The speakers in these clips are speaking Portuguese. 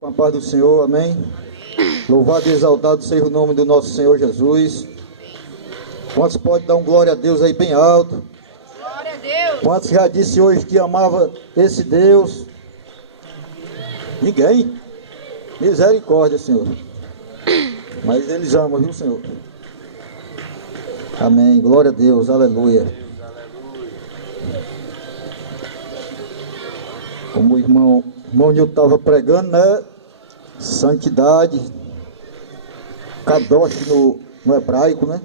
Com a paz do Senhor, amém? Louvado e exaltado seja o nome do nosso Senhor Jesus. Quantos podem dar um glória a Deus aí bem alto? Glória a Deus. Quantos já disse hoje que amava esse Deus? Ninguém? Misericórdia, Senhor. Mas eles amam, viu, Senhor? Amém, glória a Deus, aleluia. Como o irmão Nilton estava pregando, né? Santidade, kadosh no hebraico, né?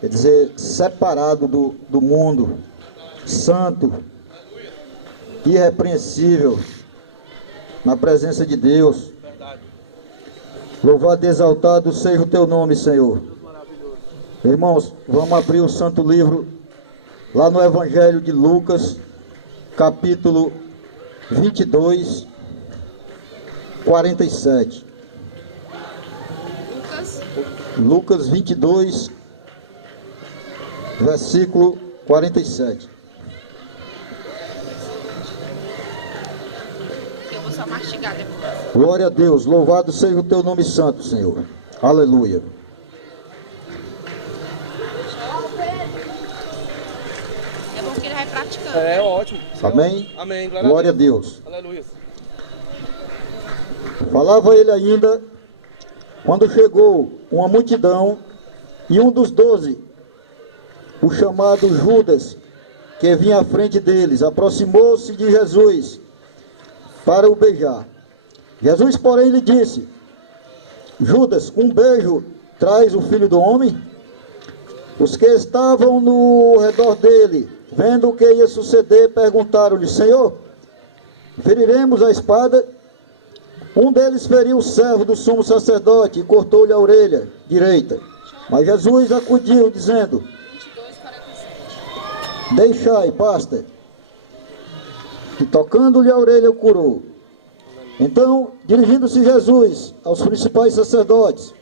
Quer dizer, separado do mundo, santo, irrepreensível, na presença de Deus. Louvado e exaltado seja o teu nome, Senhor. Irmãos, vamos abrir o santo livro lá no Evangelho de Lucas, capítulo 22, 47. Lucas 22, versículo 47. Eu vou só mastigar depois. Glória a Deus, louvado seja o teu nome santo, Senhor. Aleluia. É bom que ele vai praticando. É ótimo. Amém? Amém. Glória a Deus. Aleluia. Falava ele ainda, quando chegou uma multidão, e um dos 12, o chamado Judas, que vinha à frente deles, aproximou-se de Jesus para o beijar. Jesus, porém, lhe disse: Judas, um beijo traz o filho do homem? Os que estavam no redor dele, vendo o que ia suceder, perguntaram-lhe: Senhor, feriremos a espada? Um deles feriu o servo do sumo sacerdote e cortou-lhe a orelha direita. Mas Jesus acudiu, dizendo: 22:47. Deixai, basta. E tocando-lhe a orelha, o curou. Então, dirigindo-se Jesus aos principais sacerdotes,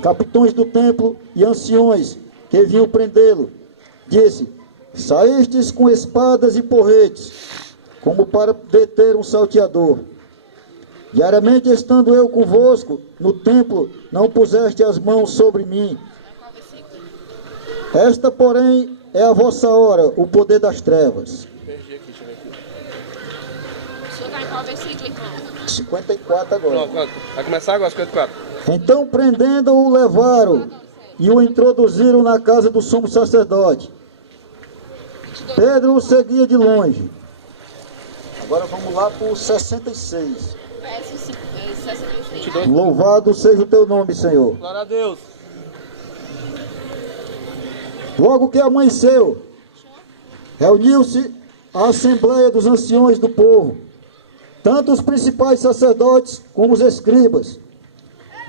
capitões do templo e anciões que vinham prendê-lo, disse: Saístes com espadas e porretes, como para deter um salteador. Diariamente estando eu convosco no templo, não puseste as mãos sobre mim. Qual versículo? Esta, porém, é a vossa hora, o poder das trevas. Perdi aqui, deixa eu ver aqui. O senhor está em qual versículo, irmão? 54 agora. Pronto. Vai começar agora, 54. Então, prendendo-o, levaram e o introduziram na casa do sumo sacerdote. 22. Pedro o seguia de longe. Agora vamos lá para o 66. Verso 66. 22. Louvado seja o teu nome, Senhor. Glória a Deus. Logo que amanheceu, reuniu-se a assembleia dos anciões do povo, tanto os principais sacerdotes como os escribas,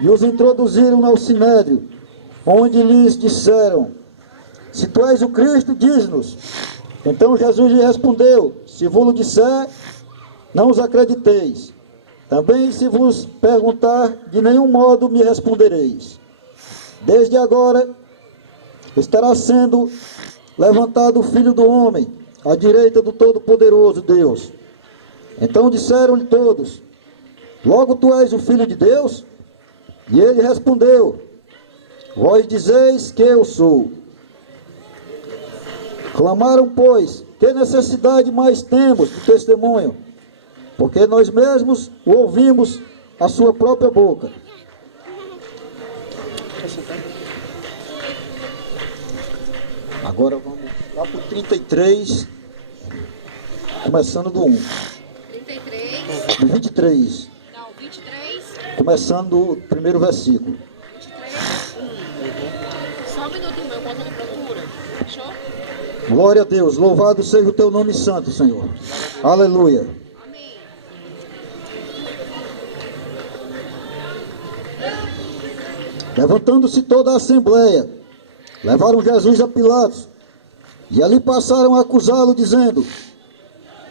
e os introduziram ao sinédrio, onde lhes disseram: Se tu és o Cristo, diz-nos. Então Jesus lhe respondeu: Se vos disser, não os acrediteis. Também se vos perguntar, de nenhum modo me respondereis. Desde agora estará sendo levantado o Filho do Homem, à direita do Todo-Poderoso Deus. Então disseram-lhe todos: Logo tu és o Filho de Deus? E ele respondeu: Vós dizeis que eu sou. Clamaram, pois: Que necessidade mais temos de testemunho? Porque nós mesmos o ouvimos a sua própria boca. Agora vamos lá para o 33, começando do 1. 33. Do 23, Não, 23. começando o primeiro versículo. 23. Só um minuto, meu, enquanto ele procura. Fechou? Glória a Deus, louvado seja o teu nome santo, Senhor. Aleluia. Amém. Levantando-se toda a assembleia, levaram Jesus a Pilatos, e ali passaram a acusá-lo, dizendo: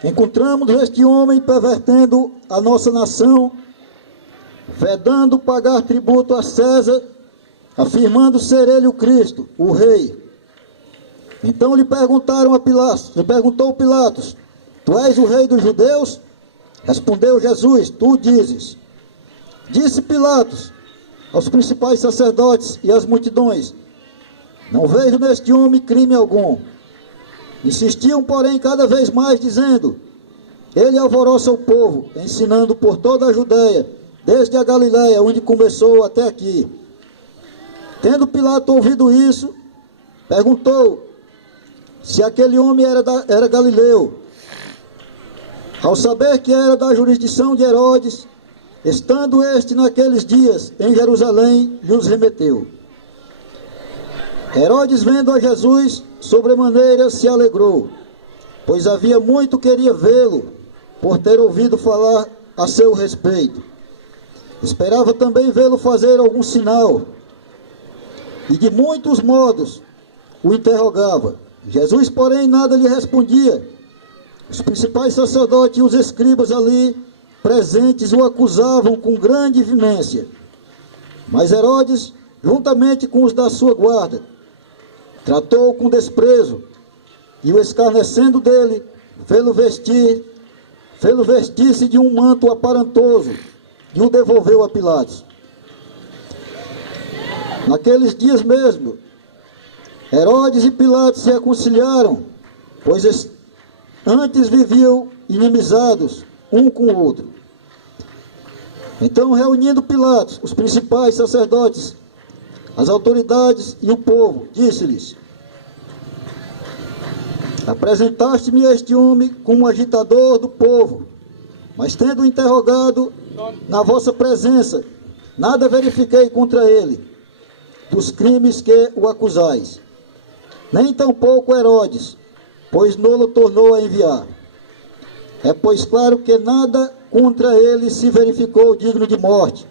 Encontramos este homem pervertendo a nossa nação, vedando pagar tributo a César, afirmando ser ele o Cristo, o Rei. Então lhe perguntou Pilatos: Tu és o Rei dos judeus? Respondeu Jesus: Tu dizes. Disse Pilatos aos principais sacerdotes e às multidões: não vejo neste homem crime algum. Insistiam, porém, cada vez mais, dizendo: ele alvoroça o povo, ensinando por toda a Judéia, desde a Galiléia, onde começou, até aqui. Tendo Pilato ouvido isso, perguntou se aquele homem era galileu. Ao saber que era da jurisdição de Herodes, estando este naqueles dias em Jerusalém, lhes remeteu. Herodes, vendo a Jesus, sobremaneira se alegrou, pois havia muito queria vê-lo, por ter ouvido falar a seu respeito. Esperava também vê-lo fazer algum sinal, e de muitos modos o interrogava. Jesus, porém, nada lhe respondia. Os principais sacerdotes e os escribas ali presentes o acusavam com grande veemência. Mas Herodes, juntamente com os da sua guarda, tratou-o com desprezo, e o escarnecendo dele, fê-lo vestir-se de um manto aparentoso, e o devolveu a Pilatos. Naqueles dias mesmo, Herodes e Pilatos se reconciliaram, pois antes viviam inimizados um com o outro. Então, reunindo Pilatos, os principais sacerdotes, as autoridades e o povo, disse-lhes: apresentaste-me este homem como agitador do povo, mas tendo interrogado na vossa presença, nada verifiquei contra ele, dos crimes que o acusais. Nem tampouco Herodes, pois não-lo tornou a enviar. É, pois, claro que nada contra ele se verificou digno de morte.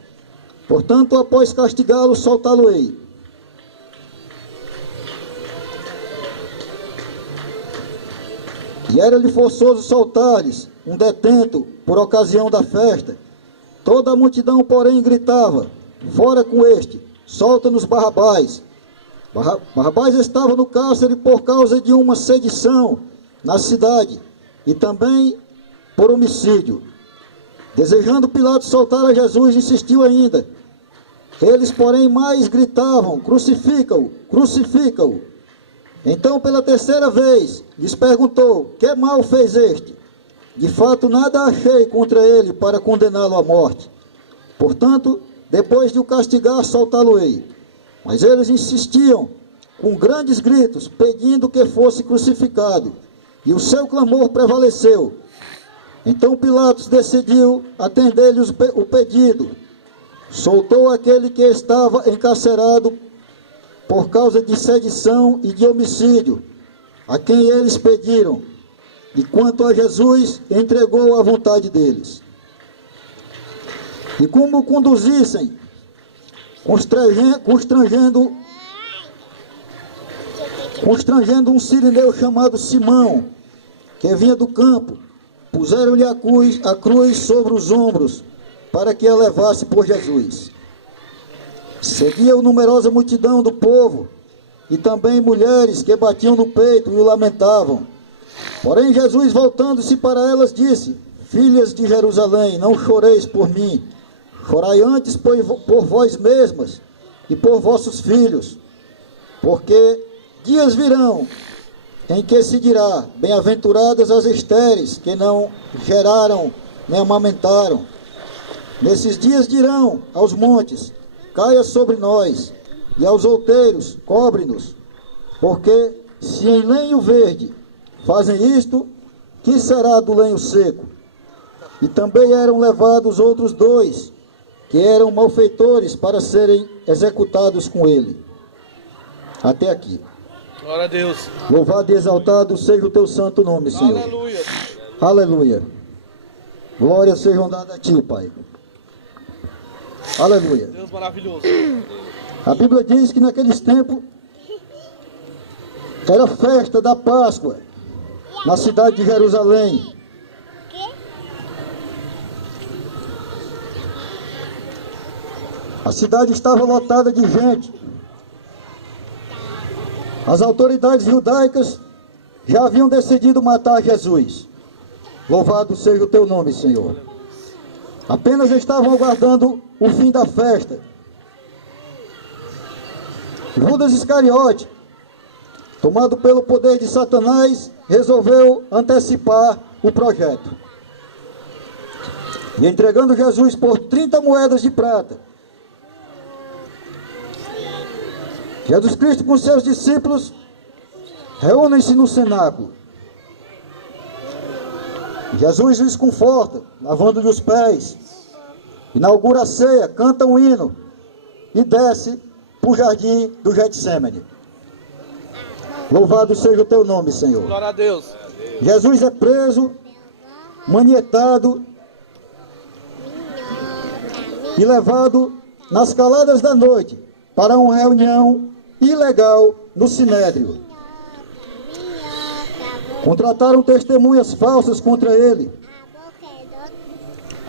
Portanto, após castigá-lo, soltá-lo-ei. E era-lhe forçoso soltar-lhes um detento por ocasião da festa. Toda a multidão, porém, gritava: fora com este, solta-nos Barrabás. Barrabás estava no cárcere por causa de uma sedição na cidade e também por homicídio. Desejando Pilatos soltar a Jesus, insistiu ainda. Eles, porém, mais gritavam: crucifica-o, crucifica-o. Então, pela terceira vez, lhes perguntou: que mal fez este? De fato, nada achei contra ele para condená-lo à morte. Portanto, depois de o castigar, soltá-lo-ei. Mas eles insistiam com grandes gritos, pedindo que fosse crucificado, e o seu clamor prevaleceu. Então Pilatos decidiu atender-lhes o pedido. Soltou aquele que estava encarcerado por causa de sedição e de homicídio, a quem eles pediram, e quanto a Jesus, entregou à vontade deles. E como o conduzissem, constrangendo um sirineu chamado Simão, que vinha do campo, puseram-lhe a cruz sobre os ombros, para que a levasse por Jesus. Seguia-o numerosa multidão do povo, e também mulheres que batiam no peito e o lamentavam. Porém Jesus, voltando-se para elas, disse: filhas de Jerusalém, não choreis por mim, chorai antes por vós mesmas e por vossos filhos, porque dias virão em que se dirá: bem-aventuradas as estéreis, que não geraram nem amamentaram. Nesses dias dirão aos montes: caia sobre nós, e aos outeiros: cobre-nos. Porque se em lenho verde fazem isto, que será do lenho seco? E também eram levados outros dois, que eram malfeitores, para serem executados com ele. Até aqui. Glória a Deus. Louvado e exaltado seja o teu santo nome, Senhor. Aleluia. Aleluia. Glórias sejam dadas a ti, Pai. Aleluia. Deus maravilhoso. A Bíblia diz que naqueles tempos era festa da Páscoa na cidade de Jerusalém. A cidade estava lotada de gente. As autoridades judaicas já haviam decidido matar Jesus. Louvado seja o teu nome, Senhor. Apenas estavam aguardando o fim da festa. Judas Iscariote, tomado pelo poder de Satanás, resolveu antecipar o projeto. E entregando Jesus por 30 moedas de prata, Jesus Cristo com seus discípulos reúnem-se no cenáculo. Jesus os conforta, lavando-lhe os pés, inaugura a ceia, canta um hino e desce para o jardim do Getsêmani. Louvado seja o teu nome, Senhor. Glória a Deus. Jesus é preso, manietado e levado nas caladas da noite para uma reunião ilegal no Sinédrio. Contrataram testemunhas falsas contra ele.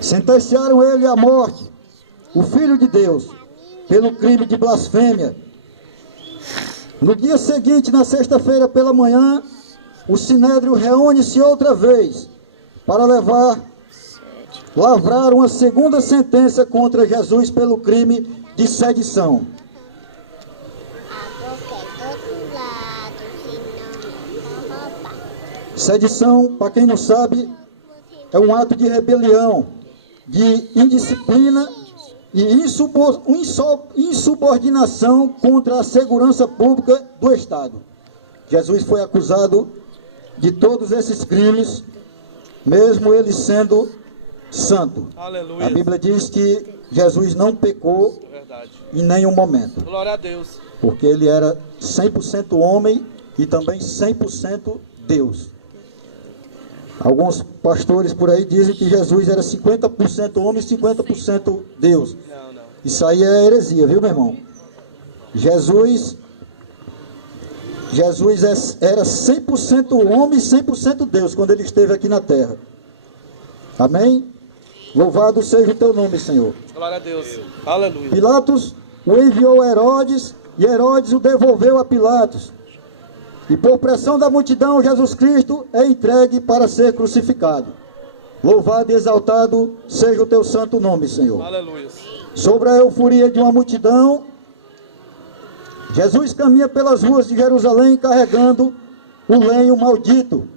Sentenciaram ele à morte, o Filho de Deus, pelo crime de blasfêmia. No dia seguinte, na sexta-feira pela manhã, o Sinédrio reúne-se outra vez para lavrar uma segunda sentença contra Jesus pelo crime de sedição. Sedição, para quem não sabe, é um ato de rebelião, de indisciplina e insubordinação contra a segurança pública do Estado. Jesus foi acusado de todos esses crimes, mesmo ele sendo santo. Aleluia. A Bíblia diz que Jesus não pecou em nenhum momento, Glória a Deus. porque ele era 100% homem e também 100% Deus. Alguns pastores por aí dizem que Jesus era 50% homem e 50% Deus. Não. Isso aí é heresia, viu, meu irmão? Jesus era 100% homem e 100% Deus quando ele esteve aqui na terra. Amém? Louvado seja o teu nome, Senhor. Glória a Deus. Aleluia. Pilatos o enviou a Herodes e Herodes o devolveu a Pilatos. E por pressão da multidão, Jesus Cristo é entregue para ser crucificado. Louvado e exaltado seja o teu santo nome, Senhor. Aleluia. Sobre a euforia de uma multidão, Jesus caminha pelas ruas de Jerusalém carregando o lenho maldito.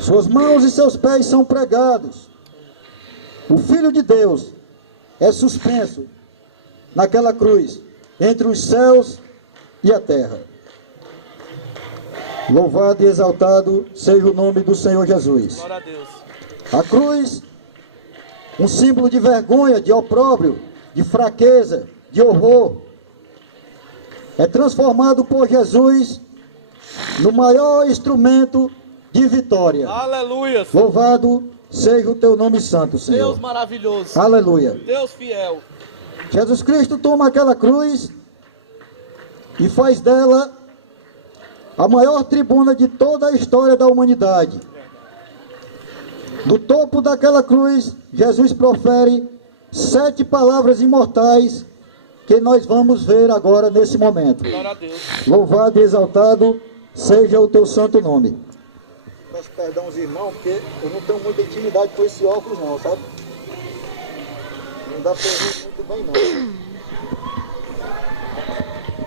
Suas mãos e seus pés são pregados. O Filho de Deus é suspenso naquela cruz, entre os céus e a terra. Louvado e exaltado seja o nome do Senhor Jesus. Glória a Deus. A cruz, um símbolo de vergonha, de opróbrio, de fraqueza, de horror, é transformado por Jesus no maior instrumento de vitória. Aleluia. Louvado seja o teu nome santo, Senhor. Deus maravilhoso. Aleluia. Deus fiel. Jesus Cristo toma aquela cruz e faz dela a maior tribuna de toda a história da humanidade. Do topo daquela cruz, Jesus profere 7 palavras imortais que nós vamos ver agora nesse momento. Glória a Deus. Louvado e exaltado seja o teu santo nome. Peço perdão aos irmãos, porque eu não tenho muita intimidade com esse óculos não, sabe? Não dá para ver muito bem não.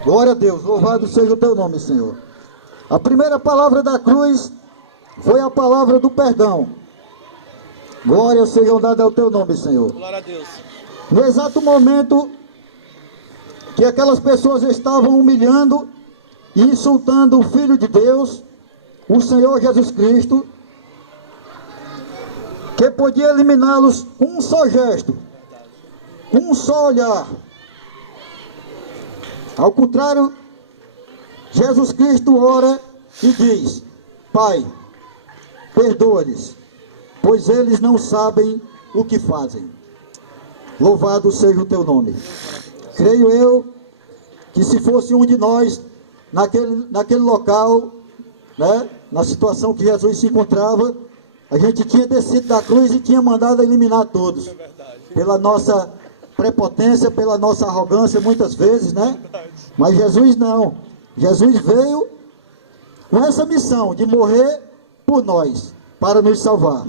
Glória a Deus, louvado seja o teu nome, Senhor. A primeira palavra da cruz foi a palavra do perdão. Glória seja dada ao teu nome, Senhor. Glória a Deus. No exato momento que aquelas pessoas estavam humilhando e insultando o Filho de Deus, o Senhor Jesus Cristo, que podia eliminá-los com um só gesto, com um só olhar. Ao contrário, Jesus Cristo ora e diz: Pai, perdoa-lhes, pois eles não sabem o que fazem. Louvado seja o teu nome. Creio eu que se fosse um de nós naquele local, né, na situação que Jesus se encontrava, a gente tinha descido da cruz e tinha mandado eliminar todos. Pela nossa prepotência, pela nossa arrogância muitas vezes, né? Mas Jesus não. Jesus veio com essa missão de morrer por nós, para nos salvar.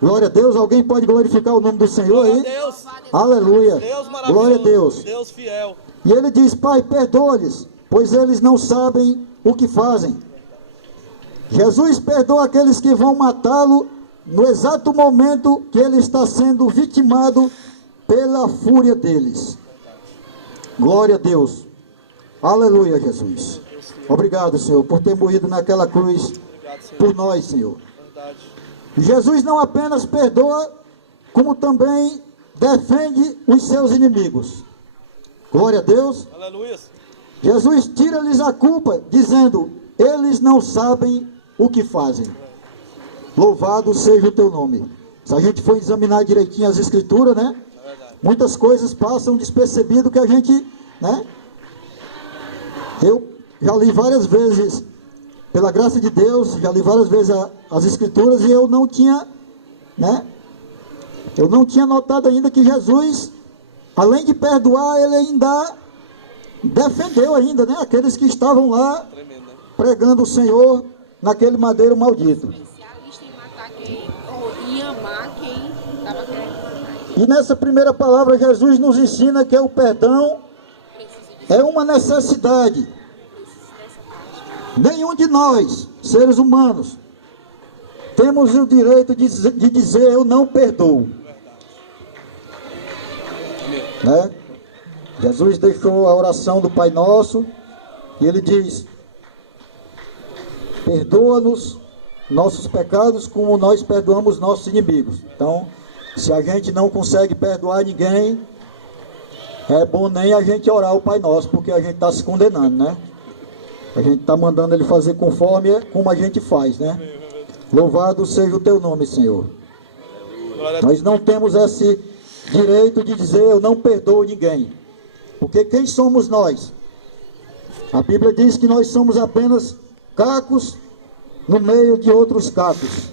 Glória a Deus. Alguém pode glorificar o nome do Senhor aí? Glória a Deus. Aleluia. Deus maravilhoso. Glória a Deus. Deus fiel. E ele diz: Pai, perdoa-lhes, pois eles não sabem o que fazem. Jesus perdoa aqueles que vão matá-lo no exato momento que ele está sendo vitimado pela fúria deles. Glória a Deus. Aleluia, Jesus. Obrigado, Senhor, por ter morrido naquela cruz por nós, Senhor. Verdade. Jesus não apenas perdoa, como também defende os seus inimigos. Glória a Deus. Aleluia. Jesus tira-lhes a culpa, dizendo: eles não sabem o que fazem. Louvado seja o teu nome. Se a gente for examinar direitinho as escrituras, né? Muitas coisas passam despercebido que a gente, né? Eu já li várias vezes, pela graça de Deus, já li várias vezes as escrituras e eu não tinha, né? Eu não tinha notado ainda que Jesus, além de perdoar, ele ainda defendeu ainda, né? Aqueles que estavam lá Tremendo, né? pregando o Senhor naquele madeiro maldito. Especialista em matar quem, ou em amar quem estava querendo matar. E nessa primeira palavra, Jesus nos ensina que o perdão é uma necessidade. Nenhum de nós, seres humanos, temos o direito de dizer: eu não perdoo. Né? Jesus deixou a oração do Pai Nosso e ele diz: perdoa-nos nossos pecados como nós perdoamos nossos inimigos. Então, se a gente não consegue perdoar ninguém, é bom nem a gente orar o Pai Nosso, porque a gente está se condenando, né? A gente está mandando ele fazer conforme como a gente faz, né? Louvado seja o teu nome, Senhor. Nós não temos esse direito de dizer: eu não perdoo ninguém. Porque quem somos nós? A Bíblia diz que nós somos apenas cacos no meio de outros cacos.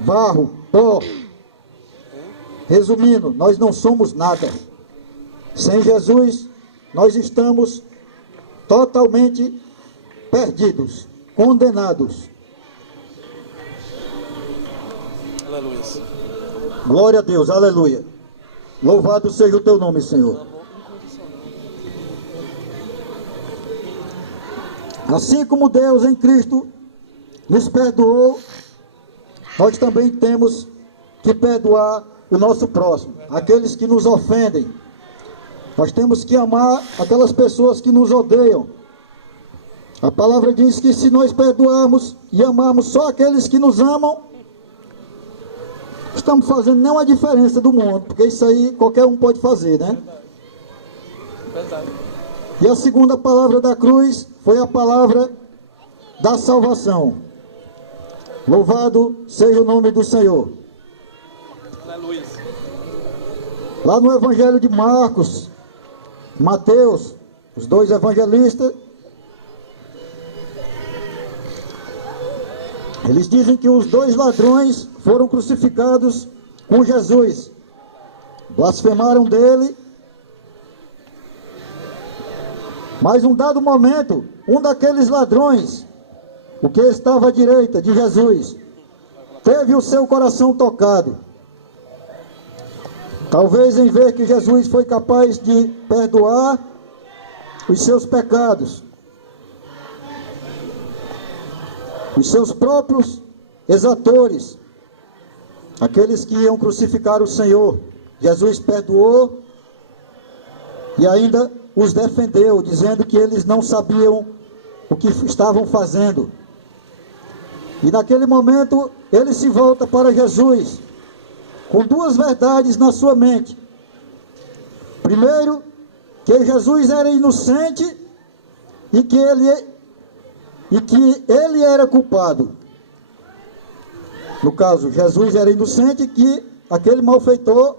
Barro, pó. Resumindo, nós não somos nada. Sem Jesus, nós estamos totalmente perdidos, condenados. Aleluia. Glória a Deus, aleluia. Louvado seja o teu nome, Senhor. Assim como Deus em Cristo nos perdoou, nós também temos que perdoar o nosso próximo, aqueles que nos ofendem. Nós temos que amar aquelas pessoas que nos odeiam. A palavra diz que se nós perdoarmos e amarmos só aqueles que nos amam, estamos fazendo nenhuma diferença do mundo, porque isso aí qualquer um pode fazer, né? Verdade. E a segunda palavra da cruz foi a palavra da salvação. Louvado seja o nome do Senhor. Aleluia. Lá no Evangelho de Marcos, Mateus, os dois evangelistas, eles dizem que os dois ladrões foram crucificados com Jesus. Blasfemaram dele. Mas um dado momento, um daqueles ladrões, o que estava à direita de Jesus, teve o seu coração tocado. Talvez em ver que Jesus foi capaz de perdoar os seus pecados, os seus próprios exatores, aqueles que iam crucificar o Senhor, Jesus perdoou e ainda os defendeu, dizendo que eles não sabiam o que estavam fazendo. E naquele momento ele se volta para Jesus com duas verdades na sua mente. Primeiro, que Jesus era inocente e que ele era culpado. No caso, Jesus era inocente e que aquele malfeitor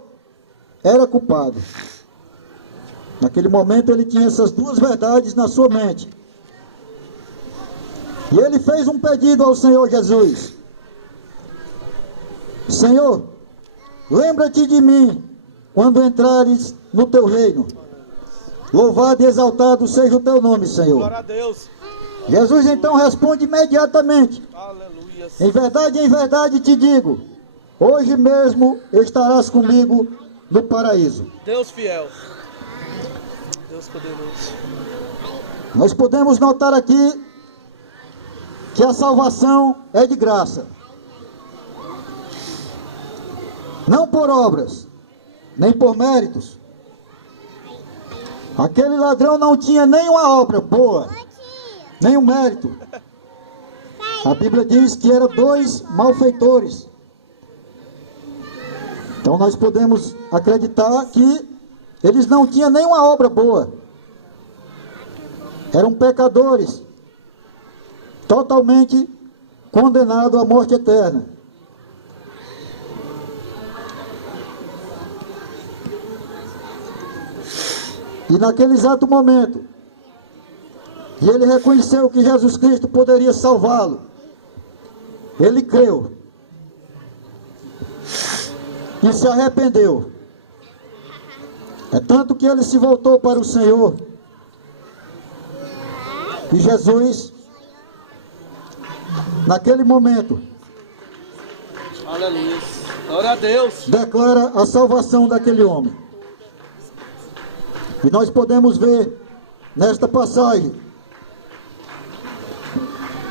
era culpado. Naquele momento ele tinha essas duas verdades na sua mente. E ele fez um pedido ao Senhor Jesus: Senhor, lembra-te de mim quando entrares no teu reino. Louvado e exaltado seja o teu nome, Senhor. Glória a Deus. Jesus então responde imediatamente: Aleluia. em verdade te digo, hoje mesmo estarás comigo no paraíso. Deus fiel. Deus poderoso. Nós podemos notar aqui que a salvação é de graça. Não por obras, nem por méritos. Aquele ladrão não tinha nenhuma obra boa, nenhum mérito. A Bíblia diz que eram dois malfeitores. Então nós podemos acreditar que eles não tinham nenhuma obra boa. Eram pecadores, totalmente condenados à morte eterna. E naquele exato momento, e ele reconheceu que Jesus Cristo poderia salvá-lo, ele creu e se arrependeu. É tanto que ele se voltou para o Senhor. E Jesus, naquele momento, Aleluia. Glória a Deus. declara a salvação daquele homem. E nós podemos ver nesta passagem,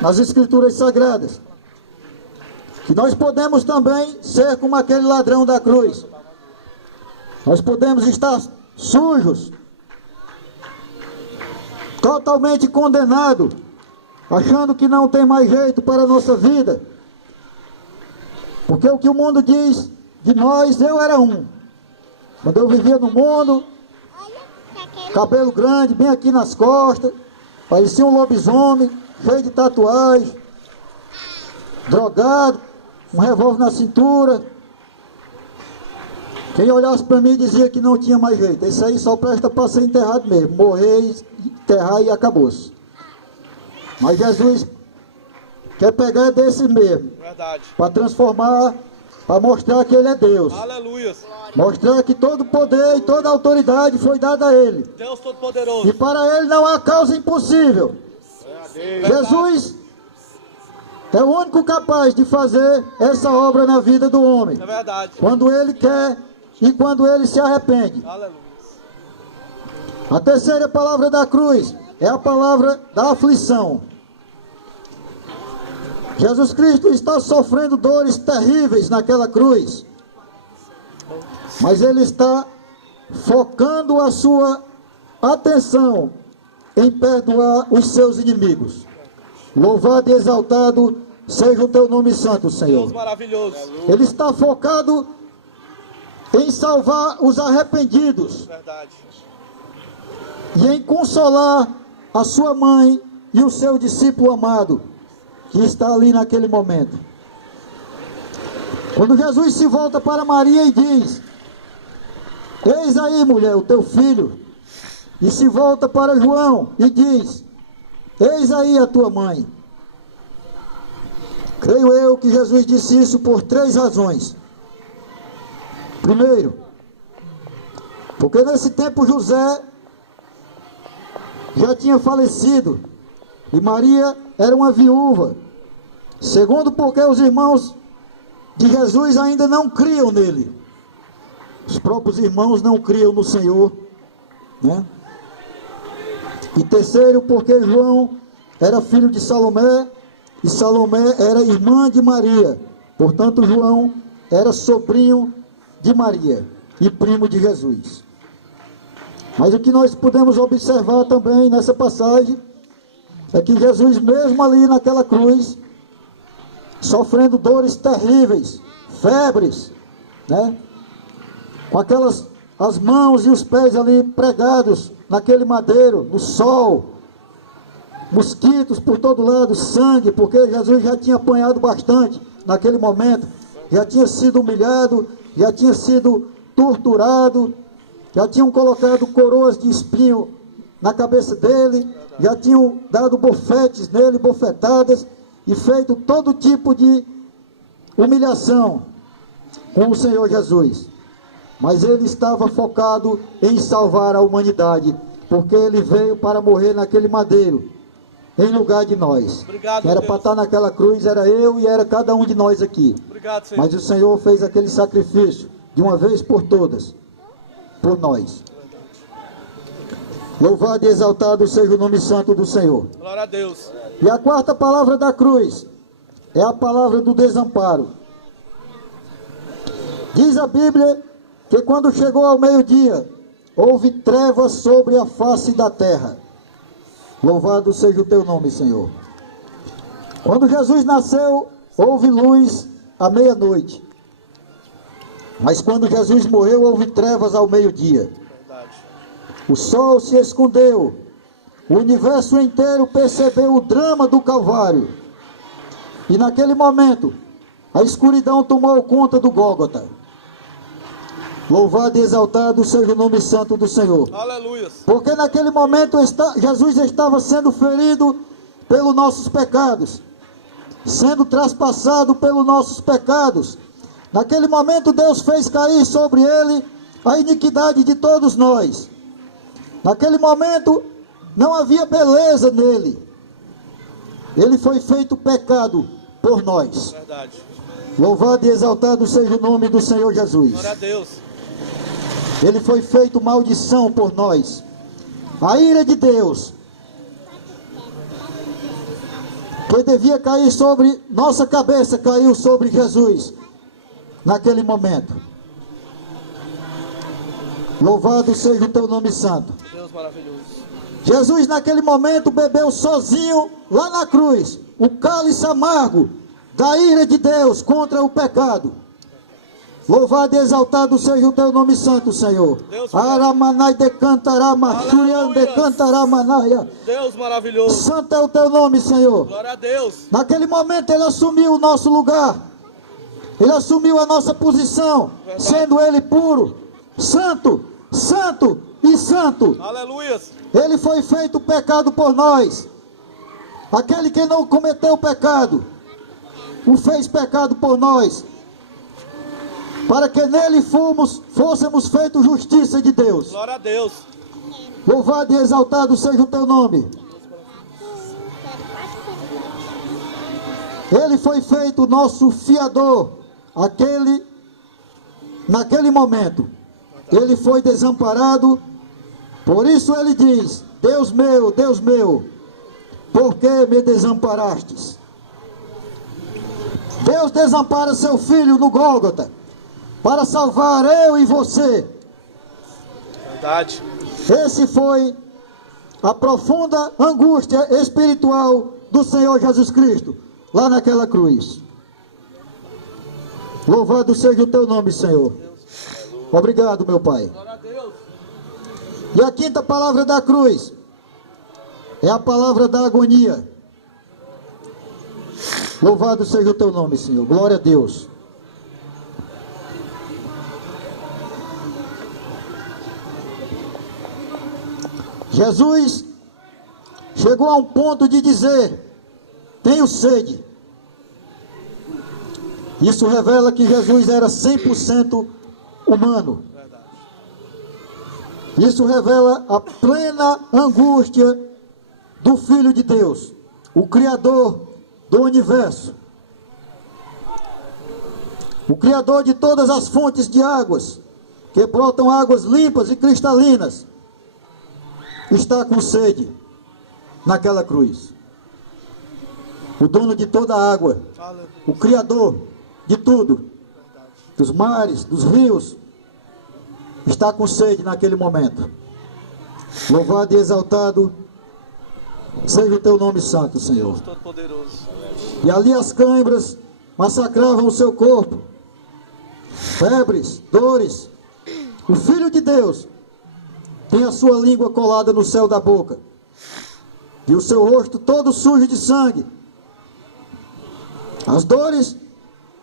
nas Escrituras Sagradas, que nós podemos também ser como aquele ladrão da cruz. Nós podemos estar sujos, totalmente condenados, achando que não tem mais jeito para a nossa vida. Porque o que o mundo diz de nós, eu era um. Quando eu vivia no mundo, cabelo grande, bem aqui nas costas, parecia um lobisomem, cheio de tatuagem, drogado, um revólver na cintura. Quem olhasse para mim dizia que não tinha mais jeito. Isso aí só presta para ser enterrado mesmo. Morrer, enterrar e acabou-se. Mas Jesus quer pegar desse mesmo. Verdade. Para transformar, para mostrar que Ele é Deus. Aleluia. Mostrar que todo poder e toda autoridade foi dada a Ele. Deus Todo-Poderoso. E para Ele não há causa impossível. Jesus é o único capaz de fazer essa obra na vida do homem. É verdade. Quando Ele quer e quando Ele se arrepende. Aleluia. A terceira palavra da cruz é a palavra da aflição. Jesus Cristo está sofrendo dores terríveis naquela cruz. Mas Ele está focando a sua atenção em perdoar os seus inimigos. Louvado e exaltado seja o teu nome santo, Senhor. Deus maravilhoso. Ele está focado em salvar os arrependidos Verdade. e em consolar a sua mãe e o seu discípulo amado, que está ali naquele momento. Quando Jesus se volta para Maria e diz: eis aí, mulher, o teu filho. E se volta para João e diz: eis aí a tua mãe. Creio eu que Jesus disse isso por 3 razões. Primeiro, porque nesse tempo José já tinha falecido e Maria era uma viúva. Segundo, porque os irmãos de Jesus ainda não criam nele. Os próprios irmãos não criam no Senhor, né? E terceiro, porque João era filho de Salomé e Salomé era irmã de Maria. Portanto, João era sobrinho de Maria e primo de Jesus. Mas o que nós podemos observar também nessa passagem é que Jesus, mesmo ali naquela cruz, sofrendo dores terríveis, febres, né? Com aquelas as mãos e os pés ali pregados naquele madeiro, no sol, mosquitos por todo lado, sangue, porque Jesus já tinha apanhado bastante naquele momento, já tinha sido humilhado, já tinha sido torturado, já tinham colocado coroas de espinho na cabeça dele, já tinham dado bofetes nele, bofetadas, e feito todo tipo de humilhação com o Senhor Jesus. Mas ele estava focado em salvar a humanidade, porque ele veio para morrer naquele madeiro, em lugar de nós. Obrigado, era Deus. para estar naquela cruz, era eu e era cada um de nós aqui. Obrigado, Senhor. Mas o Senhor fez aquele sacrifício, de uma vez por todas, por nós. Louvado e exaltado seja o nome santo do Senhor. Glória a Deus. E a quarta palavra da cruz é a palavra do desamparo. Diz a Bíblia que quando chegou ao meio-dia, houve trevas sobre a face da terra. Louvado seja o teu nome, Senhor. Quando Jesus nasceu, houve luz à meia-noite. Mas quando Jesus morreu, houve trevas ao meio-dia. Verdade. O sol se escondeu. O universo inteiro percebeu o drama do Calvário. E naquele momento, a escuridão tomou conta do Gólgota. Louvado e exaltado seja o nome santo do Senhor. Aleluia. Porque naquele momento Jesus estava sendo ferido pelos nossos pecados, sendo traspassado pelos nossos pecados. Naquele momento Deus fez cair sobre ele a iniquidade de todos nós. Naquele momento não havia beleza nele. Ele foi feito pecado por nós. Verdade. Louvado e exaltado seja o nome do Senhor Jesus. Glória a Deus. Ele foi feito maldição por nós. A ira de Deus, que devia cair sobre nossa cabeça, caiu sobre Jesus naquele momento. Louvado seja o teu nome santo. Deus maravilhoso. Jesus naquele momento bebeu sozinho lá na cruz o cálice amargo da ira de Deus contra o pecado. Louvado e exaltado seja o teu nome santo, Senhor. Aramanai decantará, machurian decantará, manaia. Deus maravilhoso. Santo é o teu nome, Senhor. Glória a Deus. Naquele momento ele assumiu o nosso lugar. Ele assumiu a nossa posição, sendo ele puro, santo, santo e santo. Aleluia. Ele foi feito pecado por nós. Aquele que não cometeu pecado, o fez pecado por nós, para que nele fôssemos feitos justiça de Deus. Glória a Deus. Louvado e exaltado seja o teu nome. Ele foi feito nosso fiador. Naquele momento, ele foi desamparado. Por isso ele diz: Deus meu, por que me desamparastes? Deus desampara seu filho no Gólgota para salvar eu e você. Verdade. Esse foi a profunda angústia espiritual do Senhor Jesus Cristo, lá naquela cruz. Louvado seja o teu nome, Senhor. Obrigado, meu Pai. Glória a Deus. E a quinta palavra da cruz é a palavra da agonia. Louvado seja o teu nome, Senhor. Glória a Deus. Jesus chegou a um ponto de dizer: tenho sede. Isso revela que Jesus era 100% humano. Isso revela a plena angústia do Filho de Deus, o Criador do universo, o Criador de todas as fontes de águas, que brotam águas limpas e cristalinas, está com sede naquela cruz. O dono de toda a água, o Criador de tudo, dos mares, dos rios, está com sede naquele momento. Louvado e exaltado seja o teu nome santo, Senhor. Deus Todo-Poderoso. E ali as câimbras massacravam o seu corpo, febres, dores. O Filho de Deus tem a sua língua colada no céu da boca, e o seu rosto todo sujo de sangue. As dores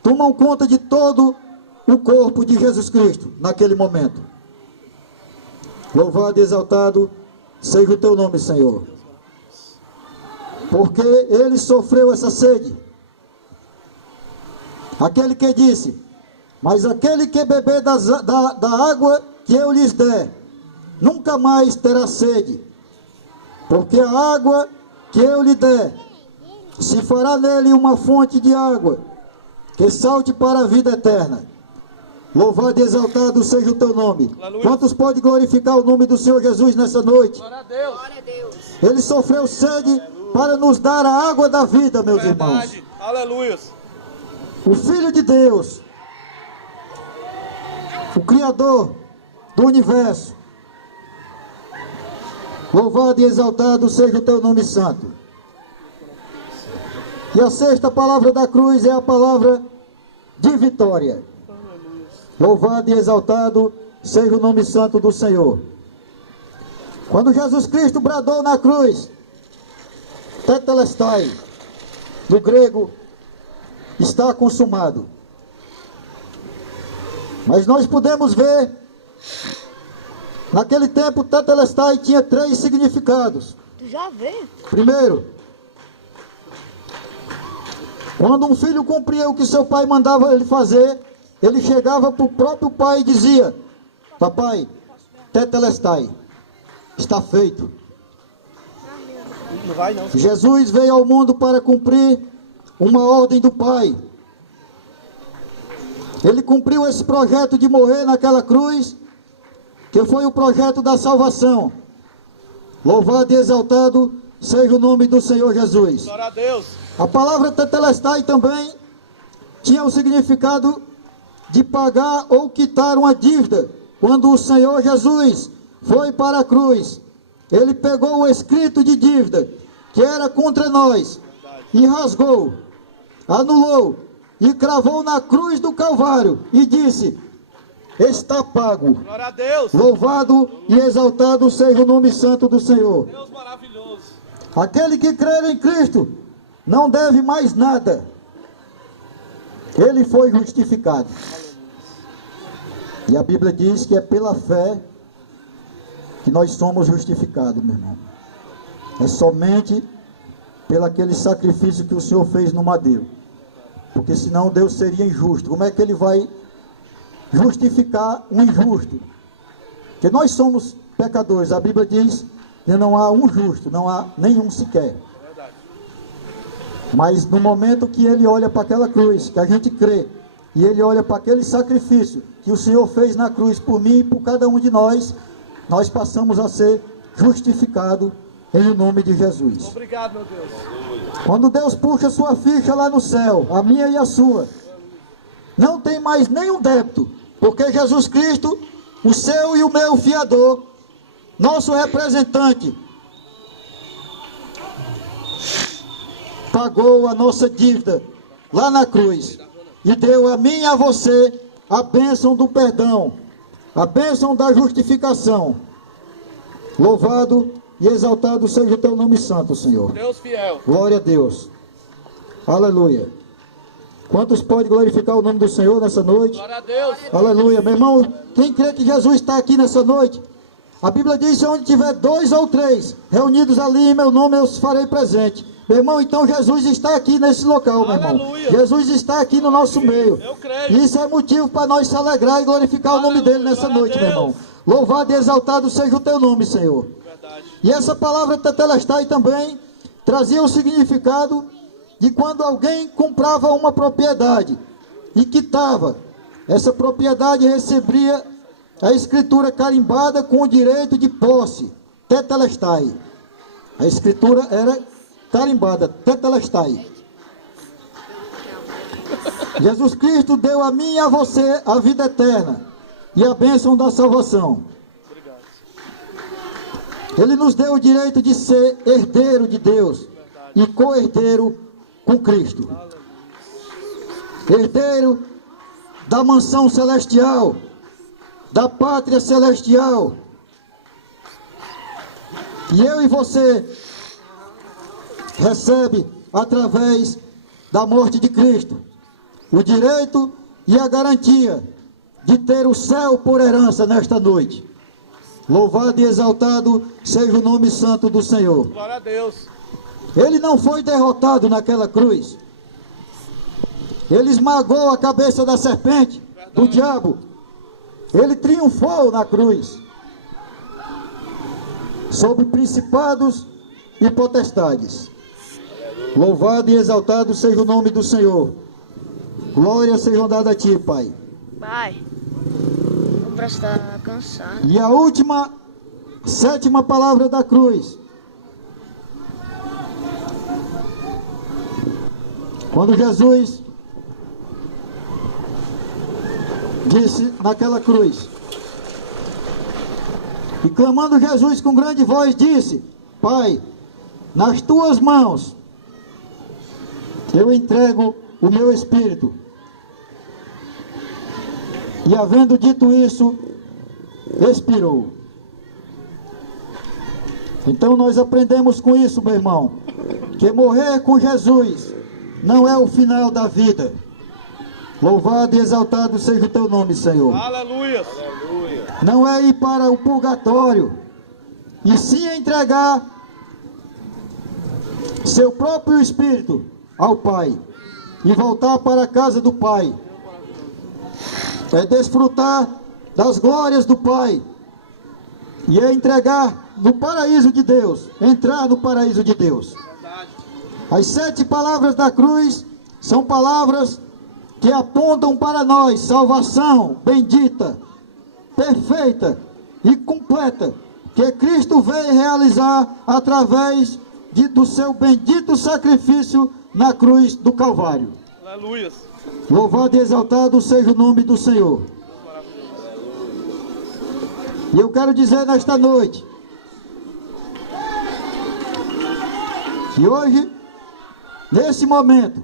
tomam conta de todo o corpo de Jesus Cristo naquele momento. Louvado e exaltado seja o teu nome, Senhor, porque ele sofreu essa sede. Aquele que disse: mas aquele que beber da água que eu lhes der, nunca mais terá sede, porque a água que eu lhe der se fará nele uma fonte de água que salte para a vida eterna. Louvado e exaltado seja o teu nome. Aleluia. Quantos podem glorificar o nome do Senhor Jesus nessa noite? Glória a Deus. Glória a Deus. Ele sofreu sede para nos dar a água da vida, meus irmãos. Verdade. Aleluia. O Filho de Deus, o Criador do universo. Louvado e exaltado seja o teu nome santo. E a sexta palavra da cruz é a palavra de vitória. Louvado e exaltado seja o nome santo do Senhor. Quando Jesus Cristo bradou na cruz, tetelestai, no grego, está consumado. Mas nós podemos ver, naquele tempo, tetelestai tinha 3 significados. Tu já vê? Primeiro, quando um filho cumpria o que seu pai mandava ele fazer, ele chegava para o próprio pai e dizia: papai, tetelestai, está feito. Não vai não. Jesus veio ao mundo para cumprir uma ordem do Pai. Ele cumpriu esse projeto de morrer naquela cruz, que foi o projeto da salvação. Louvado e exaltado seja o nome do Senhor Jesus. Glória a Deus. A palavra tetelestai também tinha o significado de pagar ou quitar uma dívida. Quando o Senhor Jesus foi para a cruz, ele pegou o escrito de dívida que era contra nós e rasgou, anulou e cravou na cruz do Calvário e disse: está pago. Glória a Deus. Louvado e exaltado seja o nome santo do Senhor. Deus maravilhoso. Aquele que crer em Cristo não deve mais nada. Ele foi justificado. E a Bíblia diz que é pela fé que nós somos justificados, meu irmão. É somente pelo aquele sacrifício que o Senhor fez no madeiro. Porque senão Deus seria injusto. Como é que Ele vai justificar um injusto? Porque nós somos pecadores. A Bíblia diz que não há um justo, não há nenhum sequer. Verdade. Mas no momento que Ele olha para aquela cruz, que a gente crê, e Ele olha para aquele sacrifício que o Senhor fez na cruz por mim e por cada um de nós, nós passamos a ser justificados em nome de Jesus. Obrigado, meu Deus. Quando Deus puxa sua ficha lá no céu, a minha e a sua, não tem mais nenhum débito, porque Jesus Cristo, o seu e o meu fiador, nosso representante, pagou a nossa dívida lá na cruz e deu a mim e a você a bênção do perdão, a bênção da justificação. Louvado e exaltado seja o teu nome santo, Senhor. Deus fiel. Glória a Deus. Aleluia. Quantos podem glorificar o nome do Senhor nessa noite? Glória a Deus. Aleluia. Meu irmão, quem crê que Jesus está aqui nessa noite? A Bíblia diz: onde tiver 2 ou 3 reunidos ali em meu nome, eu os farei presente. Meu irmão, então Jesus está aqui nesse local, meu irmão. Aleluia. Jesus está aqui no nosso meio. Eu creio. Isso é motivo para nós se alegrar e glorificar o nome dele nessa Glória a noite, meu Deus. irmão. Louvado e exaltado seja o teu nome, Senhor. Verdade. E essa palavra tetelestai também trazia o significado de quando alguém comprava uma propriedade e quitava. Essa propriedade recebia a escritura carimbada com o direito de posse, tetelestai. A escritura era carimbada, tetelestai. Jesus Cristo deu a mim e a você a vida eterna e a bênção da salvação. Obrigado. Ele nos deu o direito de ser herdeiro de Deus e co-herdeiro com Cristo. Herdeiro da mansão celestial, da pátria celestial. E eu e você recebe através da morte de Cristo o direito e a garantia de ter o céu por herança nesta noite. Louvado e exaltado seja o nome santo do Senhor. Glória a Deus. Ele não foi derrotado naquela cruz. Ele esmagou a cabeça da serpente, do diabo. Ele triunfou na cruz sobre principados e potestades. Louvado e exaltado seja o nome do Senhor. Glória seja dada a ti, Pai. Pai. Agora está cansado. E a última, sétima palavra da cruz. Quando Jesus disse naquela cruz, e clamando Jesus com grande voz, disse: Pai, nas tuas mãos eu entrego o meu espírito. E havendo dito isso, expirou. Então nós aprendemos com isso, meu irmão, que morrer com Jesus não é o final da vida. Louvado e exaltado seja o teu nome, Senhor. Aleluia. Não é ir para o purgatório, e sim entregar seu próprio espírito ao Pai e voltar para a casa do Pai. É desfrutar das glórias do Pai e é entregar no paraíso de Deus, entrar no paraíso de Deus. As 7 palavras da cruz são palavras que apontam para nós salvação bendita, perfeita e completa, que Cristo veio realizar através do seu bendito sacrifício na cruz do Calvário. Aleluia. Louvado e exaltado seja o nome do Senhor. E eu quero dizer nesta noite que hoje, nesse momento,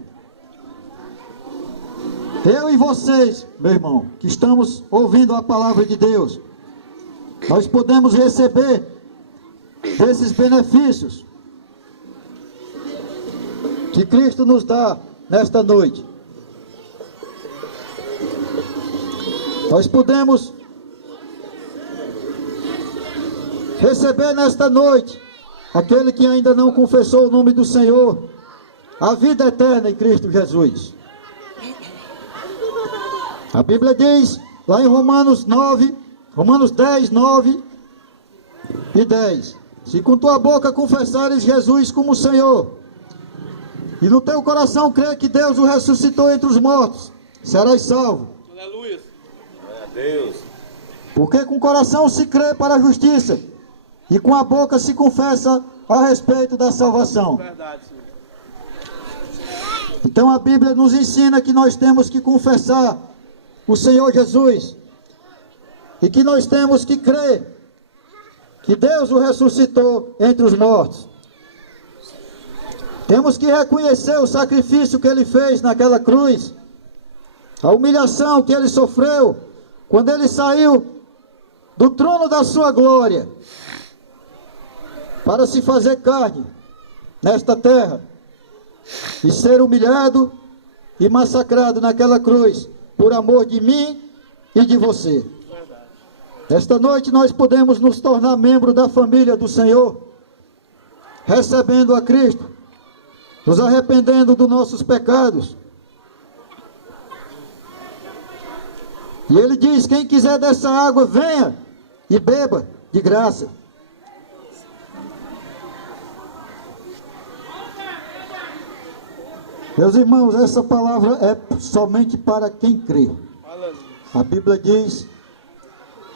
eu e vocês, meu irmão, que estamos ouvindo a palavra de Deus, nós podemos receber desses benefícios que Cristo nos dá nesta noite. Nós podemos receber nesta noite, aquele que ainda não confessou o nome do Senhor, a vida eterna em Cristo Jesus. A Bíblia diz, lá em Romanos 10, 9 e 10, se com tua boca confessares Jesus como Senhor, e no teu coração crer que Deus o ressuscitou entre os mortos, serás salvo. Aleluia. Deus. Porque com o coração se crê para a justiça, e com a boca se confessa a respeito da salvação. Verdade, Senhor. Então a Bíblia nos ensina que nós temos que confessar o Senhor Jesus, e que nós temos que crer que Deus o ressuscitou entre os mortos. Temos que reconhecer o sacrifício que ele fez naquela cruz, a humilhação que ele sofreu quando ele saiu do trono da sua glória para se fazer carne nesta terra e ser humilhado e massacrado naquela cruz por amor de mim e de você. Esta noite nós podemos nos tornar membro da família do Senhor, recebendo a Cristo, nos arrependendo dos nossos pecados. E ele diz, quem quiser dessa água, venha e beba de graça. Meus irmãos, essa palavra é somente para quem crê. Aleluia. A Bíblia diz,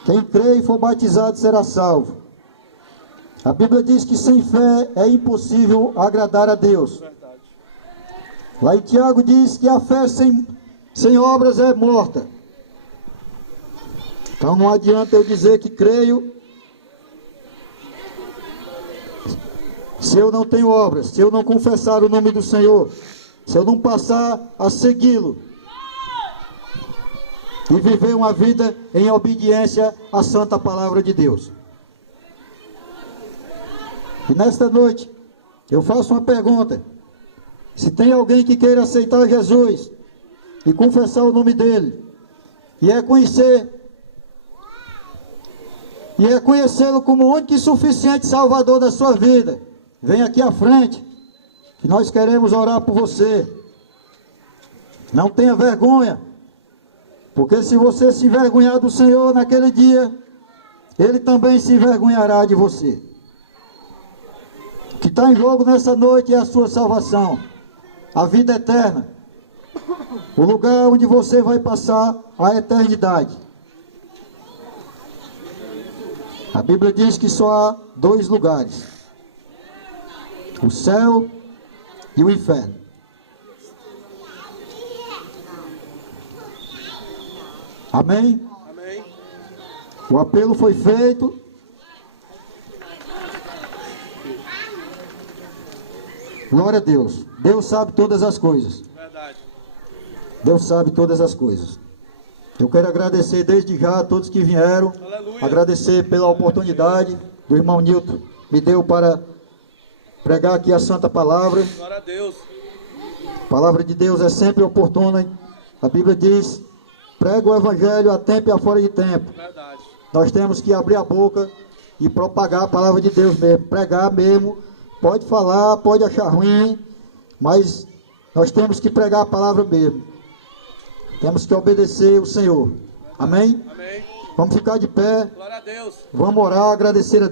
quem crê e for batizado será salvo. A Bíblia diz que sem fé é impossível agradar a Deus. Verdade. Lá em Tiago diz que a fé sem obras é morta. Então não adianta eu dizer que creio se eu não tenho obras, se eu não confessar o nome do Senhor, se eu não passar a segui-lo e viver uma vida em obediência à santa palavra de Deus. E nesta noite eu faço uma pergunta: se tem alguém que queira aceitar Jesus e confessar o nome dele e reconhecê-lo como o único e suficiente Salvador da sua vida, vem aqui à frente, que nós queremos orar por você. Não tenha vergonha, porque se você se envergonhar do Senhor naquele dia, Ele também se envergonhará de você. O que está em jogo nessa noite é a sua salvação, a vida eterna, o lugar onde você vai passar a eternidade. A Bíblia diz que só há dois lugares: o céu e o inferno. Amém? Amém. O apelo foi feito. Glória a Deus. Deus sabe todas as coisas. Verdade. Deus sabe todas as coisas. Eu quero agradecer desde já a todos que vieram. Aleluia. Agradecer pela oportunidade do irmão Nilton me deu para pregar aqui a santa palavra. Glória a Deus. A palavra de Deus é sempre oportuna. A Bíblia diz: prega o evangelho a tempo e a fora de tempo. Verdade. Nós temos que abrir a boca e propagar a palavra de Deus mesmo, pregar mesmo. Pode falar, pode achar ruim, mas nós temos que pregar a palavra mesmo. Temos que obedecer o Senhor. Amém? Amém. Vamos ficar de pé, Glória a Deus. vamos orar, agradecer a